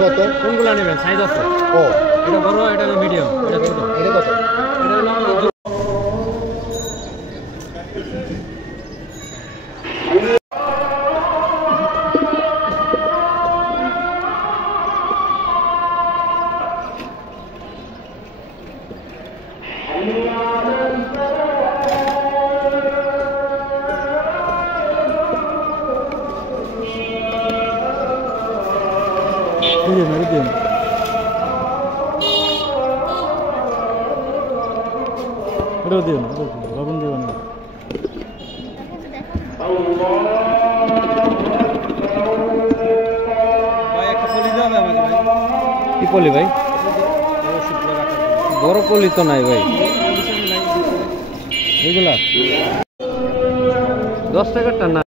কত? কোনগুলো নেবেন? সাইজ আছে। ও এটা বড়, এটা মিডিয়াম, এটা ছোট। এটা কত? এটা হলো medium. Itu dia, babun dia mana? ভাই একটা পলি দাও না ভাই। কি পলি ভাই? বড় পলি তো নাই ভাই। এগুলা 10 টাকার টানা।